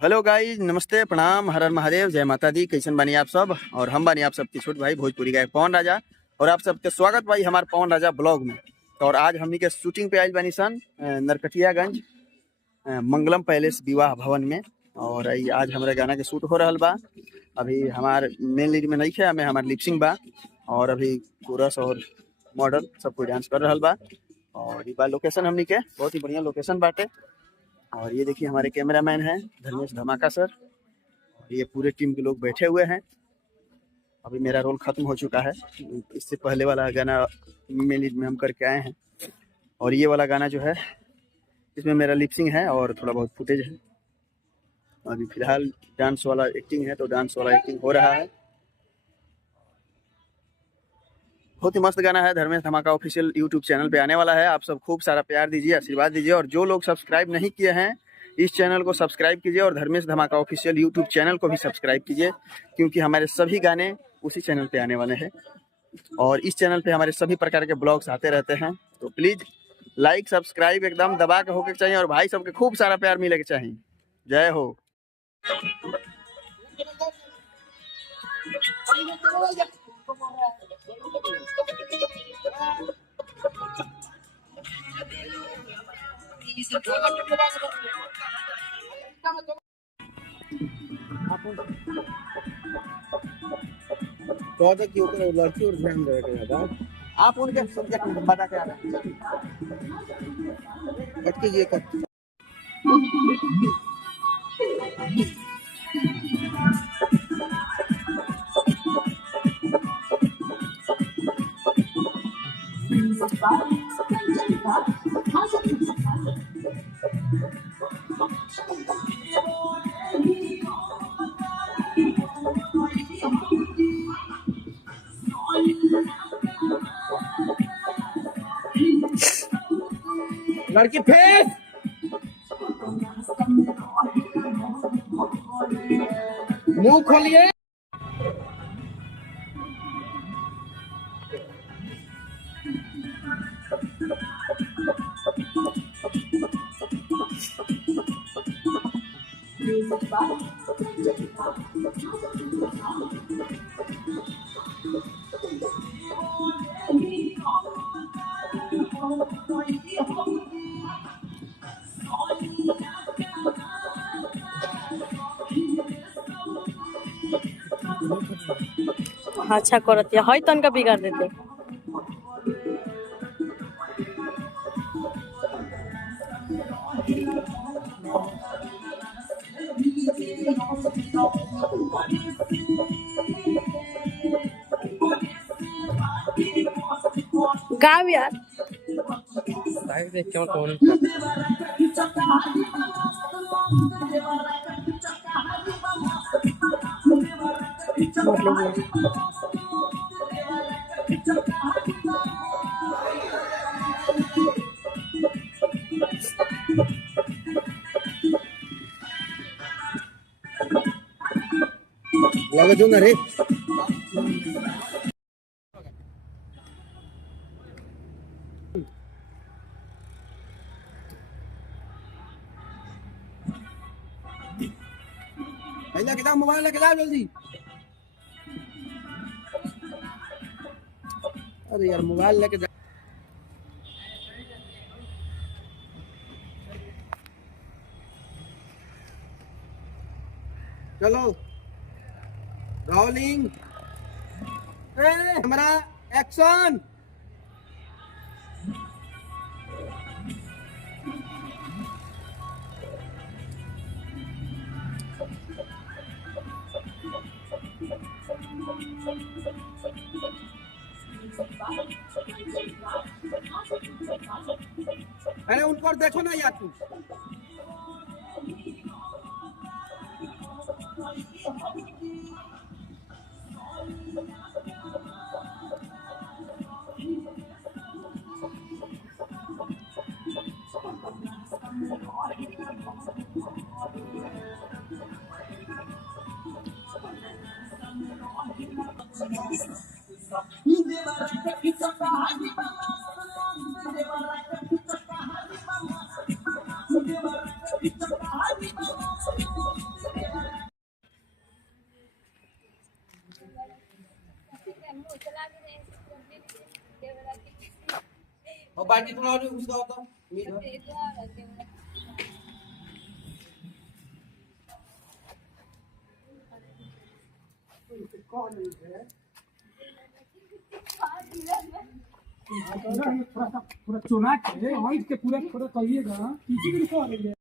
Hello guys, नमस्ते, प्रणाम, हर हर महादेव, जय माता दी। कैसन बानी आप सब? और हम बानी आप सबके छोट भाई भोजपुरी गायक पवन राजा। और आप सबके स्वागत भाई हमारे पवन राजा ब्लॉग में। और आज हमनी के शूटिंग पे आयल बानी सन नरकटियागंज मंगलम पैलेस विवाह भवन में। और आज हमारे गाना के शूट हो रहा बा। अभी हमार मेन लीड में नहीं है, हमें हमार लिपसिंग बा। और अभी कोरस और मॉडल सब कोई डांस कर रहा बा। और ये बा लोकेशन हमनी के बहुत ही बढ़िया लोकेशन बाटे। और ये देखिए हमारे कैमरामैन हैं धर्मेश धमाका सर। ये पूरे टीम के लोग बैठे हुए हैं। अभी मेरा रोल खत्म हो चुका है। इससे पहले वाला गाना मेन लीड में हम करके आए हैं। और ये वाला गाना जो है इसमें मेरा लिपसिंग है और थोड़ा बहुत फुटेज है। अभी फिलहाल डांस वाला एक्टिंग है, तो डांस वाला एक्टिंग हो रहा है। बहुत ही मस्त गाना है। धर्मेश धमाका ऑफिशियल यूट्यूब चैनल पे आने वाला है। आप सब खूब सारा प्यार दीजिए, आशीर्वाद दीजिए। और जो लोग सब्सक्राइब नहीं किए हैं इस चैनल को सब्सक्राइब कीजिए। और धर्मेश धमाका ऑफिशियल यूट्यूब चैनल को भी सब्सक्राइब कीजिए, क्योंकि हमारे सभी गाने उसी चैनल पे आने वाले हैं। और इस चैनल पे हमारे सभी प्रकार के ब्लॉग्स आते रहते हैं। तो प्लीज लाइक सब्सक्राइब एकदम दबा के होके चाहिए। और भाई सबके खूब सारा प्यार मिले के चाहिए। जय हो। तो कि ओकर लड़की और ध्यान देवे के बाद आप उनके सब्जेक्ट बता के आ रहे हैं। कट कीजिए कट। लड़की फेस मुंह खोलिए। अच्छा करत है तनका बिगाड़ देते। गाँव यार देख के कौन लगे जो ना रे लेके जाओ, मोबाइल लेके जाओ जल्दी। अरे यार मोबाइल लेके जाओ। चलो रोलिंग हमारा एक्शन। अरे उनको देखो ना यार तू। बाकी थोड़ा और उसका होता थोड़ा सा पूरा चुना के वाइट के पूरा थोड़ा कहिएगा किसी भी लिखवा लेंगे।